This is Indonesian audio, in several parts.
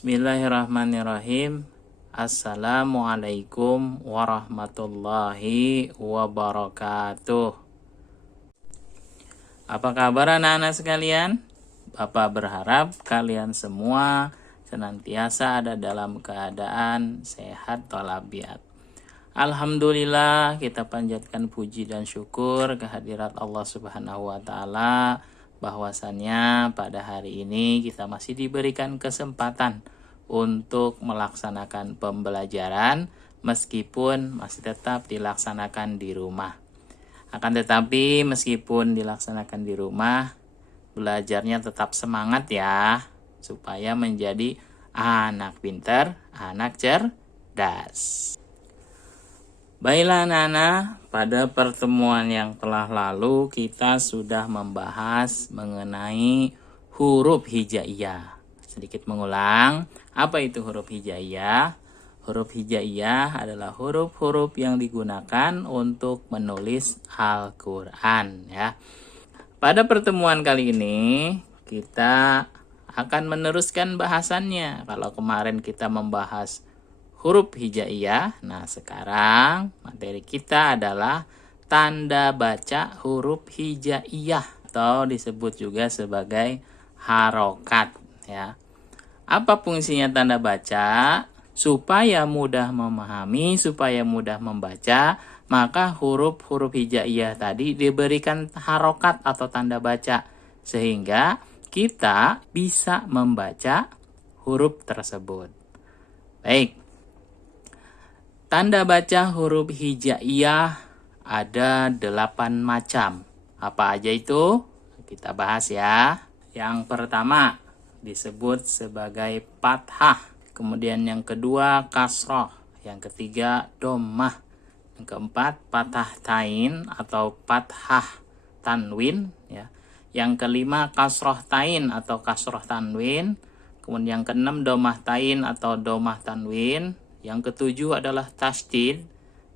Bismillahirrahmanirrahim. Assalamualaikum warahmatullahi wabarakatuh. Apa kabar anak-anak sekalian? Bapak berharap kalian semua senantiasa ada dalam keadaan sehat walafiat. Alhamdulillah, kita panjatkan puji dan syukur kehadirat Allah Subhanahu wa taala bahwasannya pada hari ini kita masih diberikan kesempatan untuk melaksanakan pembelajaran meskipun masih tetap dilaksanakan di rumah. Akan tetapi meskipun dilaksanakan di rumah, belajarnya tetap semangat ya, supaya menjadi anak pintar, anak cerdas. Baiklah anak-anak, pada pertemuan yang telah lalu kita sudah membahas mengenai huruf hijaiyah. Sedikit mengulang, apa itu huruf hijaiyah? Huruf hijaiyah adalah huruf-huruf yang digunakan untuk menulis Al-Quran ya. Pada pertemuan kali ini kita akan meneruskan bahasannya. Kalau kemarin kita membahas huruf hijaiyah, nah sekarang materi kita adalah tanda baca huruf hijaiyah atau disebut juga sebagai harokat ya. Apa fungsinya tanda baca? Supaya mudah memahami, supaya mudah membaca, maka huruf-huruf hijaiyah tadi diberikan harokat atau tanda baca sehingga kita bisa membaca huruf tersebut. Baik. Tanda baca huruf hijaiyah ada 8 macam. Apa aja itu? Kita bahas ya. Yang pertama disebut sebagai fathah. Kemudian yang kedua kasroh. Yang ketiga dhammah. Yang keempat fathah tain atau fathah tanwin ya. Yang kelima kasroh tain atau kasroh tanwin. Kemudian yang keenam dhammah tain atau dhammah tanwin. Yang ketujuh adalah tasydid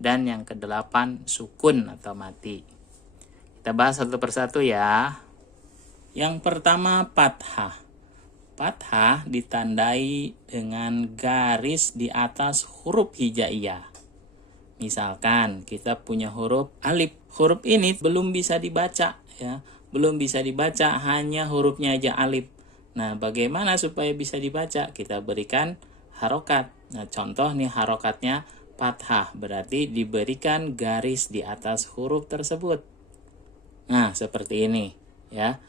dan yang kedelapan sukun atau mati. Kita bahas satu persatu ya. Yang pertama fathah. Fathah ditandai dengan garis di atas huruf hijaiyah. Misalkan kita punya huruf alif. Huruf ini belum bisa dibaca ya. Belum bisa dibaca, hanya hurufnya aja alif. Nah, bagaimana supaya bisa dibaca? Kita berikan harokat. Nah, contoh nih harokatnya fathah, berarti diberikan garis di atas huruf tersebut. Nah, seperti ini ya.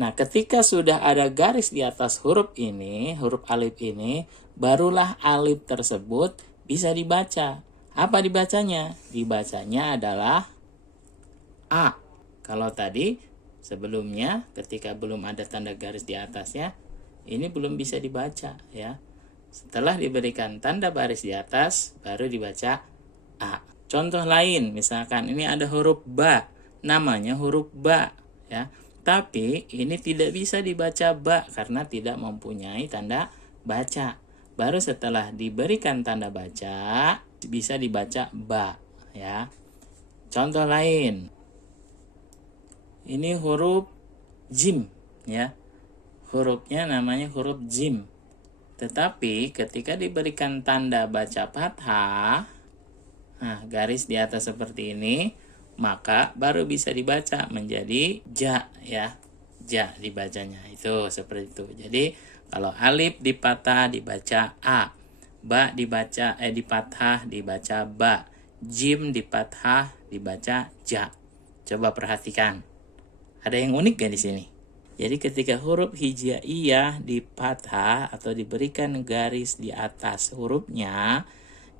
Nah, ketika sudah ada garis di atas huruf ini, huruf alif ini, barulah alif tersebut bisa dibaca. Apa dibacanya? Dibacanya adalah A. Kalau tadi sebelumnya ketika belum ada tanda garis di atasnya, ini belum bisa dibaca ya. Setelah diberikan tanda baris di atas, baru dibaca A. Contoh lain, misalkan ini ada huruf ba, namanya huruf ba, ya. Tapi ini tidak bisa dibaca ba karena tidak mempunyai tanda baca. Baru setelah diberikan tanda baca, bisa dibaca ba, ya. Contoh lain, ini huruf jim, ya. Hurufnya namanya huruf jim. Tetapi ketika diberikan tanda baca fathah, nah garis di atas seperti ini, maka baru bisa dibaca menjadi ja ya. Ja dibacanya itu seperti itu. Jadi kalau alif dipatah dibaca a, ba dibaca dipatah dibaca ba, jim dipatah dibaca ja. Coba perhatikan. Ada yang unik gak di sini? Jadi ketika huruf hijaiyah dipatah atau diberikan garis di atas hurufnya,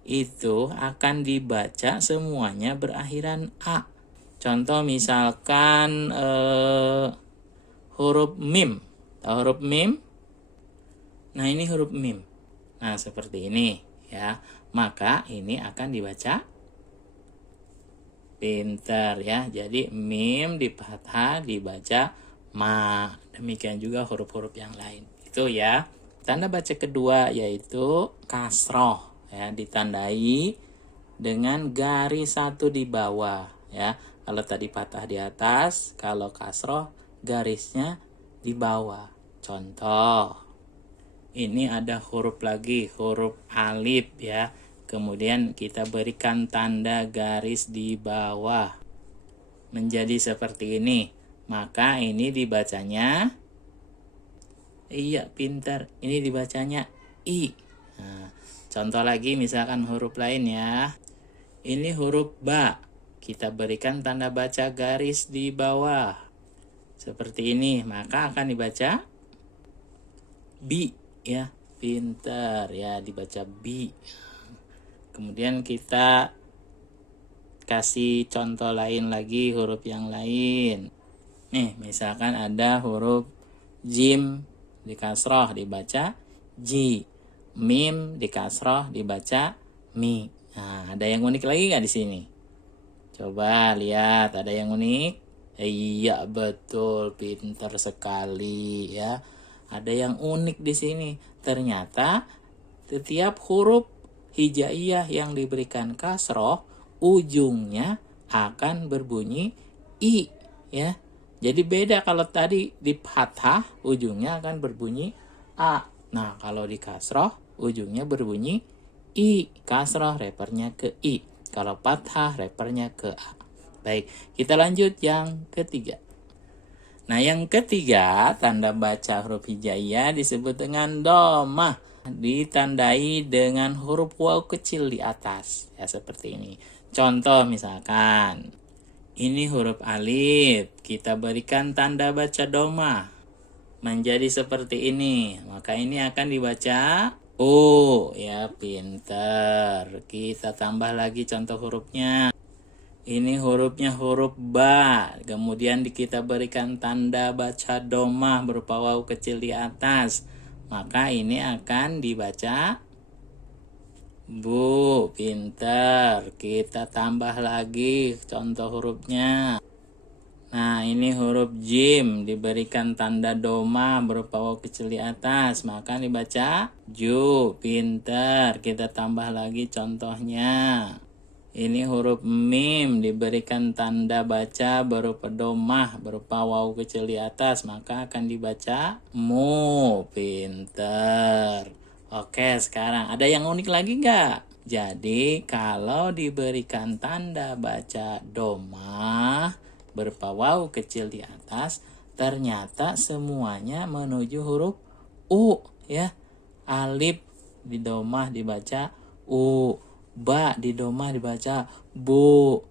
itu akan dibaca semuanya berakhiran A. Contoh misalkan huruf mim. Tahu huruf mim? Nah ini huruf mim. Nah seperti ini ya. Maka ini akan dibaca pintar ya. Jadi mim dipatah dibaca ma. Demikian juga huruf-huruf yang lain. Itu ya. Tanda baca kedua yaitu kasroh ya, ditandai dengan garis satu di bawah ya. Kalau tadi patah di atas, kalau kasroh garisnya di bawah. Contoh Ini ada huruf lagi, huruf alif ya. Kemudian kita berikan tanda garis di bawah. Menjadi seperti ini. Maka ini dibacanya, iya pintar, ini dibacanya I. Nah, contoh lagi misalkan huruf lain ya. Ini huruf ba. Kita berikan tanda baca garis di bawah. Seperti ini, maka akan dibaca bi ya. Pintar ya, dibaca bi. Kemudian kita kasih contoh lain lagi, huruf yang lain. Nih, misalkan ada huruf jim di kasroh dibaca ji. Mim di kasroh dibaca mi. Nah, ada yang unik lagi nggak di sini? Coba lihat, ada yang unik? Iya, betul, pintar sekali ya. Ada yang unik di sini. Ternyata setiap huruf hijaiyah yang diberikan kasroh, ujungnya akan berbunyi i ya. Jadi beda kalau tadi di fathah, ujungnya akan berbunyi a. Nah, kalau di kasroh, ujungnya berbunyi i. Kasroh repernya ke i. Kalau fathah repernya ke a. Baik, kita lanjut yang ketiga. Nah, yang ketiga, tanda baca huruf hijaiyah disebut dengan domah. Ditandai dengan huruf waw kecil di atas. Ya, seperti ini. Contoh misalkan, ini huruf alif. Kita berikan tanda baca domah. Menjadi seperti ini. Maka ini akan dibaca O. Ya, pintar. Kita tambah lagi contoh hurufnya. Ini hurufnya huruf ba. Kemudian kita berikan tanda baca domah berupa waw kecil di atas. Maka ini akan dibaca bu. Pintar. Kita tambah lagi contoh hurufnya. Nah, ini huruf jim. Diberikan tanda domah berupa waw kecil di atas. Maka dibaca ju. Pintar. Kita tambah lagi contohnya. Ini huruf mim, diberikan tanda baca berupa domah berupa waw kecil di atas, maka akan dibaca mu. Pinter. Oke, sekarang ada yang unik lagi nggak? Jadi kalau diberikan tanda baca domah berupa waw kecil di atas, ternyata semuanya menuju huruf u ya. Alif di domah dibaca u. Ba di domah dibaca bu.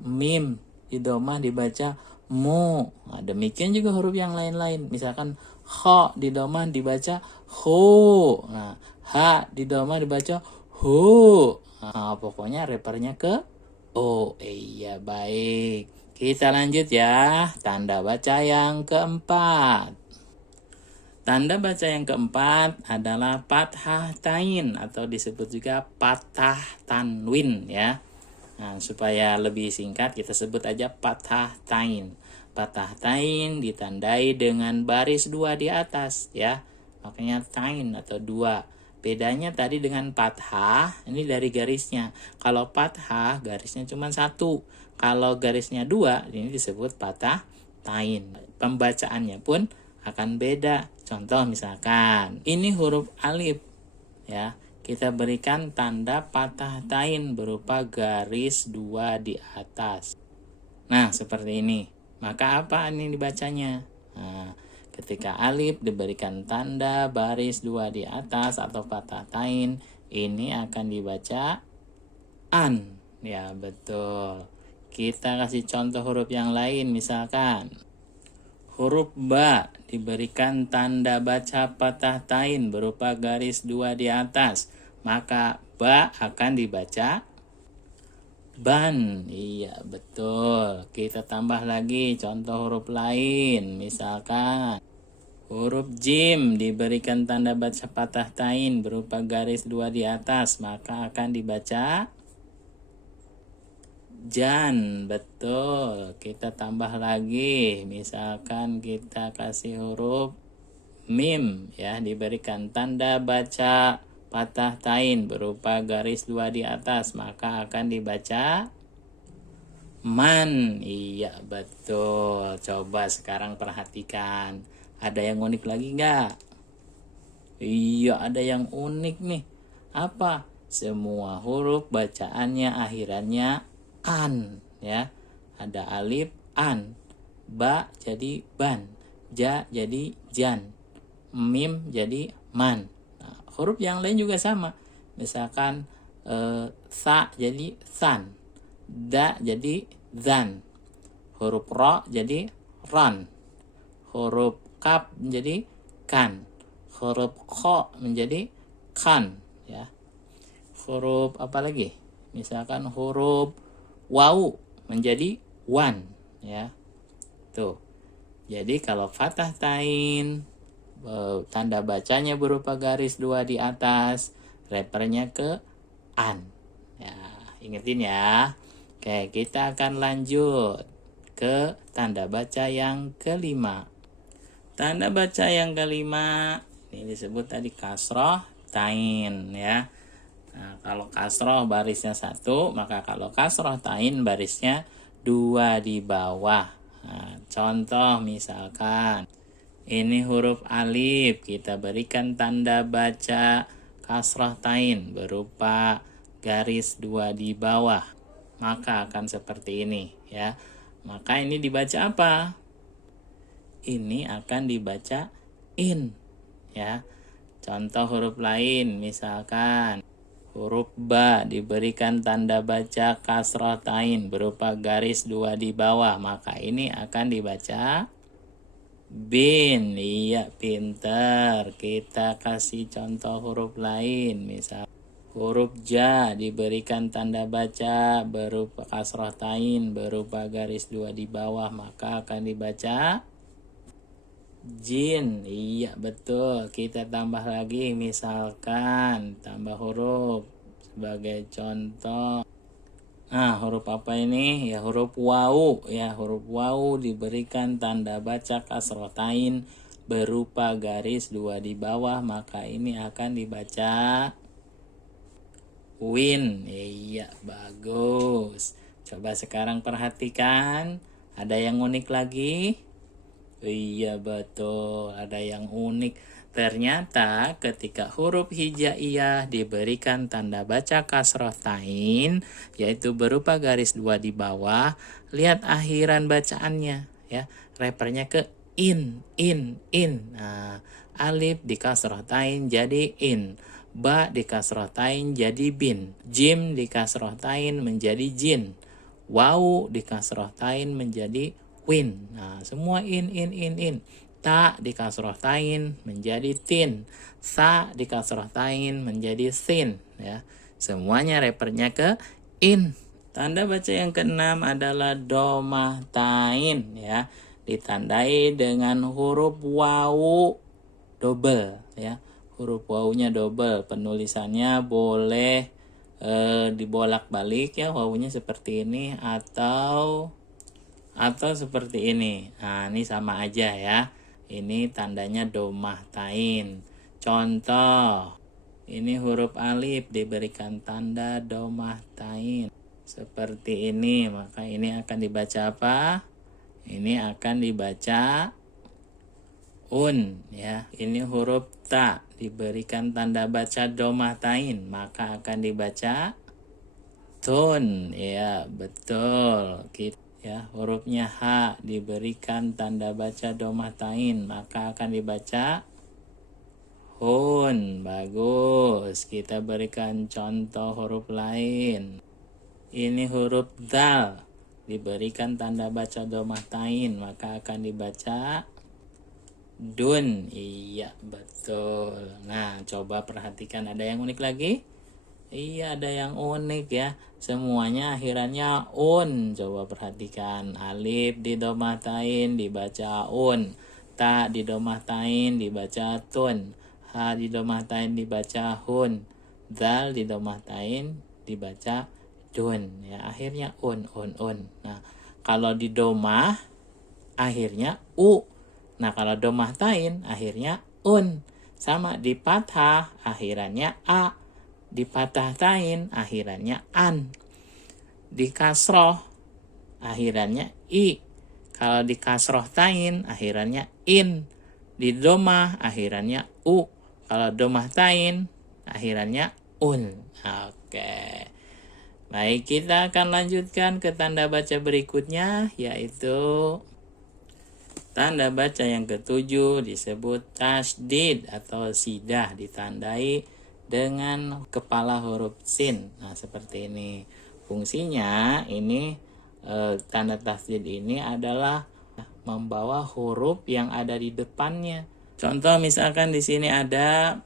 Mim di domah dibaca mu. Nah, demikian juga huruf yang lain-lain. Misalkan kho di domah dibaca hu. Nah, ha di domah dibaca hu. Nah, pokoknya repernya ke o. Iya, baik. Kita lanjut ya. Tanda baca yang keempat. Tanda baca yang keempat adalah fathah tain atau disebut juga fathah tanwin ya. Nah, supaya lebih singkat kita sebut aja fathah tain. Fathah tain ditandai dengan baris 2 di atas ya. Makanya tain atau 2. Bedanya tadi dengan fathah, ini dari garisnya. Kalau fathah garisnya cuma 1. Kalau garisnya 2, ini disebut fathah tain. Pembacaannya pun akan beda. Contoh misalkan, ini huruf alif ya. Kita berikan tanda fathah tain berupa garis 2 di atas. Nah, seperti ini. Maka apa ini dibacanya? Nah, ketika alif diberikan tanda baris 2 di atas atau fathah tain, ini akan dibaca an. Ya, betul. Kita kasih contoh huruf yang lain misalkan. Huruf ba diberikan tanda baca fathah tain berupa garis 2 di atas. Maka ba akan dibaca ban. Iya, betul. Kita tambah lagi contoh huruf lain. Misalkan huruf jim diberikan tanda baca fathah tain berupa garis 2 di atas. Maka akan dibaca jan. Betul. Kita tambah lagi. Misalkan kita kasih huruf mim ya, diberikan tanda baca fathah tain berupa garis 2 di atas, maka akan dibaca man. Iya, betul. Coba sekarang perhatikan. Ada yang unik lagi nggak? Iya, ada yang unik nih. Apa? Semua huruf bacaannya akhirannya an, ya. Ada alif an, ba jadi ban, ja jadi jan, mim jadi man. Nah, huruf yang lain juga sama. Misalkan sa jadi san, da jadi zan, huruf ro jadi ran, huruf kaf menjadi kan, huruf kho menjadi kan, ya. Huruf apa lagi? Misalkan huruf wau menjadi wan, ya. Tuh. Jadi kalau fathah tain, tanda bacanya berupa garis 2 di atas, repernya ke an. Ya, ingetin ya. Oke, kita akan lanjut ke tanda baca yang kelima. Tanda baca yang kelima ini disebut tadi kasroh tain, ya. Nah, kalau kasroh barisnya 1, maka kalau kasroh tain barisnya 2 di bawah. Nah, contoh misalkan ini huruf alif, kita berikan tanda baca kasroh tain berupa garis 2 di bawah. Maka akan seperti ini, ya. Maka ini dibaca apa? Ini akan dibaca in, ya. Contoh huruf lain, misalkan huruf ba diberikan tanda baca kasroh tain berupa garis 2 di bawah, maka ini akan dibaca bin. Iya, pintar. Kita kasih contoh huruf lain, misal huruf ja diberikan tanda baca berupa kasroh tain berupa garis 2 di bawah, maka akan dibaca jin. Iya, betul. Kita tambah lagi, misalkan tambah huruf sebagai contoh. Nah, huruf apa ini? Ya, huruf wau. Ya, huruf wau diberikan tanda baca kasroh tain berupa garis 2 di bawah, maka ini akan dibaca win. Iya, bagus. Coba sekarang perhatikan, ada yang unik lagi? Iya, betul, ada yang unik. Ternyata ketika huruf hijaiyah diberikan tanda baca kasroh tain, yaitu berupa garis 2 di bawah, lihat akhiran bacaannya, ya. Repernya ke in. Nah, alif di kasroh tain jadi in, ba di kasroh tain jadi bin, jim di kasroh tain menjadi jin, wau di kasroh tain menjadi win. Nah, semua in. Ta di kasroh tain menjadi tin, sa di kasroh tain menjadi sin, ya. Semuanya repernya ke in. Tanda baca yang keenam adalah domah tain, ya. Ditandai dengan huruf wawu double, ya. Huruf wawunya double. Penulisannya boleh dibolak-balik, ya, wawunya seperti ini atau seperti ini. Nah, ini sama aja, ya. Ini tandanya domah tain. Contoh, ini huruf alif diberikan tanda domah tain seperti ini, maka ini akan dibaca apa? Ini akan dibaca un, ya. Ini huruf ta diberikan tanda baca domah tain, maka akan dibaca tun. Ya, betul. Ya, hurufnya H diberikan tanda baca domah tain, maka akan dibaca hun. Bagus. Kita berikan contoh huruf lain. Ini huruf dal diberikan tanda baca domah tain, maka akan dibaca dun. Iya, betul. Nah, coba perhatikan, ada yang unik lagi? Iya, ada yang unik, ya. Semuanya akhirannya un. Coba perhatikan. Alif di domah tain dibaca un. Ta di domah tain dibaca tun. Ha di domah tain dibaca hun. Dal di domah tain dibaca dun. Ya, akhirnya un. Nah, kalau di domah akhirnya u. Nah, kalau domah tain akhirnya un. Sama di fathah akhirannya a. Di fathah tain akhirannya an. Di kasroh akhirannya i. Kalau di kasroh tain akhirannya in. Di domah akhirannya u. Kalau domah tain, akhirannya un. Oke. Baik, kita akan lanjutkan ke tanda baca berikutnya, yaitu tanda baca yang ketujuh disebut tasdid atau sidah, ditandai dengan kepala huruf sin. Nah, seperti ini. Fungsinya ini tanda tasdid ini adalah membawa huruf yang ada di depannya. Contoh misalkan di sini ada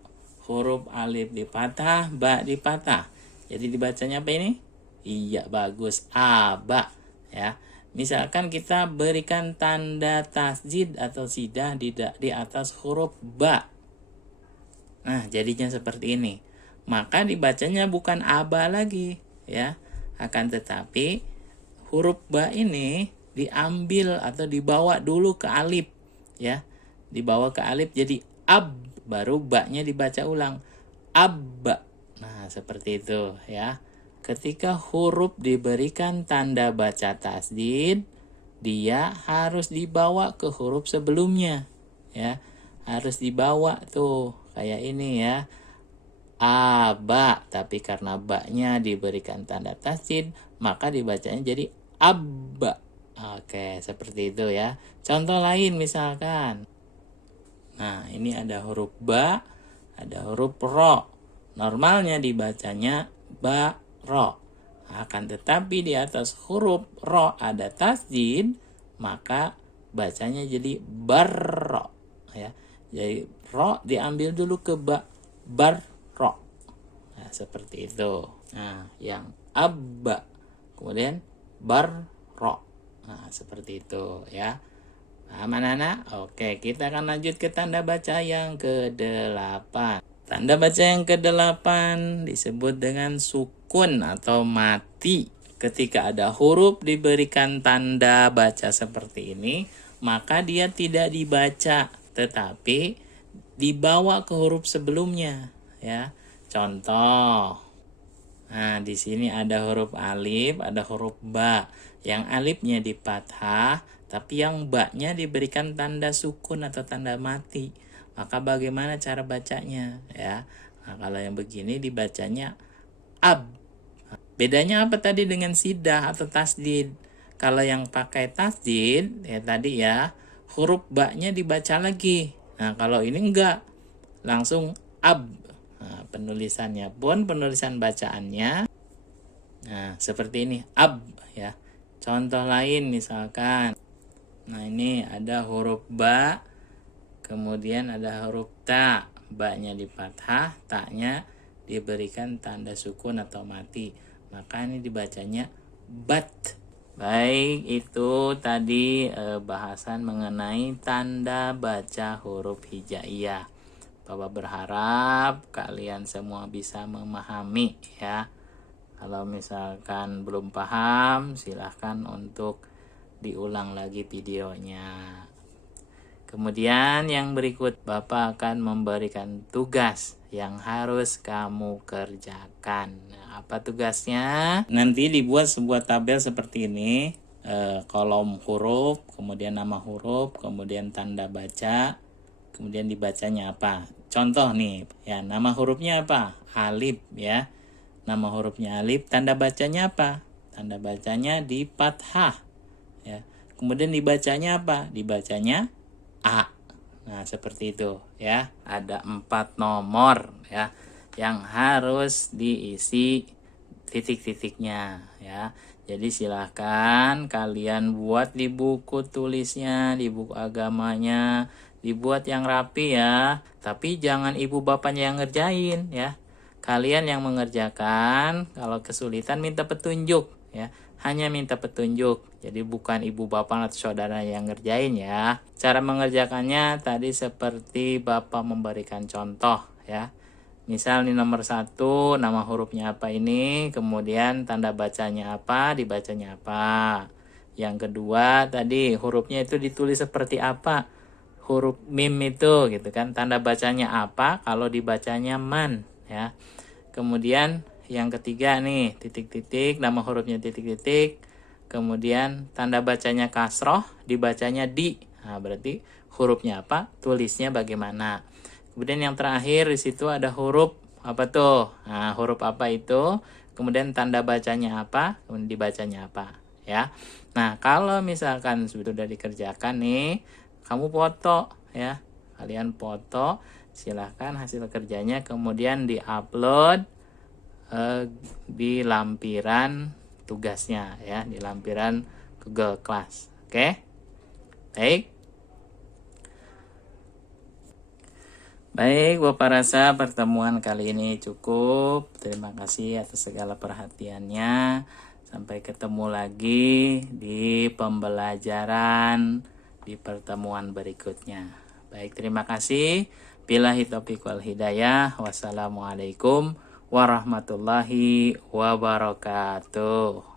huruf alif dipatah, ba dipatah. Jadi dibacanya apa ini? Iya, bagus. Aba, ya. Misalkan kita berikan tanda tasdid atau sidah di atas huruf ba. Nah, jadinya seperti ini. Maka dibacanya bukan aba lagi, ya. Akan tetapi huruf ba ini diambil atau dibawa dulu ke alif, ya. Dibawa ke alif jadi ab, baru ba-nya dibaca ulang. Abba. Nah, seperti itu, ya. Ketika huruf diberikan tanda baca tasdid, dia harus dibawa ke huruf sebelumnya, ya. Harus dibawa tuh kayak ini, ya. Aba, tapi karena ba-nya diberikan tanda tasdid, maka dibacanya jadi abba. Oke, seperti itu ya. Contoh lain misalkan. Nah, ini ada huruf ba, ada huruf ro. Normalnya dibacanya ba, ro. Akan tetapi di atas huruf ro ada tasdid, maka bacanya jadi barro, ya. Jadi ro diambil dulu ke ba, barro. Nah, seperti itu. Nah, yang abba, kemudian barro. Nah, seperti itu ya. Paham anak-anak? Oke, kita akan lanjut ke tanda baca yang ke-8. Tanda baca yang ke-8 disebut dengan sukun atau mati. Ketika ada huruf diberikan tanda baca seperti ini, maka dia tidak dibaca, tetapi dibawa ke huruf sebelumnya, ya. Contoh. Nah, di sini ada huruf alif, ada huruf ba. Yang alifnya di fathah, tapi yang ba-nya diberikan tanda sukun atau tanda mati. Maka bagaimana cara bacanya, ya? Nah, kalau yang begini dibacanya ab. Bedanya apa tadi dengan sidah atau tasdid? Kalau yang pakai tasdid, ya tadi ya, huruf ba-nya dibaca lagi. Nah, kalau ini enggak, langsung ab. Nah, penulisannya pun penulisan bacaannya, nah seperti ini, ab, ya. Contoh lain misalkan, nah ini ada huruf ba, kemudian ada huruf ta, ba-nya di fathah, ta-nya diberikan tanda sukun atau mati, maka ini dibacanya bat. Baik, itu tadi bahasan mengenai tanda baca huruf hijaiyah. Bapak berharap kalian semua bisa memahami, ya. Kalau misalkan belum paham, silahkan untuk diulang lagi videonya. Kemudian yang berikut, Bapak akan memberikan tugas yang harus kamu kerjakan. Nah, apa tugasnya? Nanti dibuat sebuah tabel seperti ini. Kolom huruf, kemudian nama huruf, kemudian tanda baca, kemudian dibacanya apa. Contoh nih, ya, nama hurufnya apa? Alif, ya. Nama hurufnya alif, tanda bacanya apa? Tanda bacanya di fathah, ya. Kemudian dibacanya apa? Dibacanya A. Nah, seperti itu, ya. Ada 4 nomor, ya, yang harus diisi titik-titiknya, ya. Jadi silahkan kalian buat di buku tulisnya, di buku agamanya, dibuat yang rapi ya. Tapi jangan ibu bapaknya yang ngerjain, ya. Kalian yang mengerjakan. Kalau kesulitan minta petunjuk, ya. Hanya minta petunjuk. Jadi bukan ibu bapak atau saudara yang ngerjain, ya. Cara mengerjakannya tadi seperti bapak memberikan contoh, ya. Misal nih nomor 1, nama hurufnya apa ini, kemudian tanda bacanya apa, dibacanya apa. Yang kedua tadi hurufnya itu ditulis seperti apa. Huruf mim itu gitu kan, tanda bacanya apa kalau dibacanya man, ya. Kemudian yang ketiga nih, titik-titik, nama hurufnya titik-titik, kemudian tanda bacanya kasroh, dibacanya di. Nah, berarti hurufnya apa, tulisnya bagaimana. Kemudian yang terakhir di situ ada huruf apa tuh? Nah, huruf apa itu? Kemudian tanda bacanya apa? Kemudian dibacanya apa? Ya. Nah, kalau misalkan sudah dikerjakan nih, kamu foto ya. Kalian foto, silahkan hasil kerjanya kemudian diupload di lampiran tugasnya ya, di lampiran Google Class. Oke? Baik. Baik, Bapak rasa pertemuan kali ini cukup. Terima kasih atas segala perhatiannya. Sampai ketemu lagi di pembelajaran di pertemuan berikutnya. Baik, terima kasih. Billahi taufiq wal hidayah. Wassalamualaikum warahmatullahi wabarakatuh.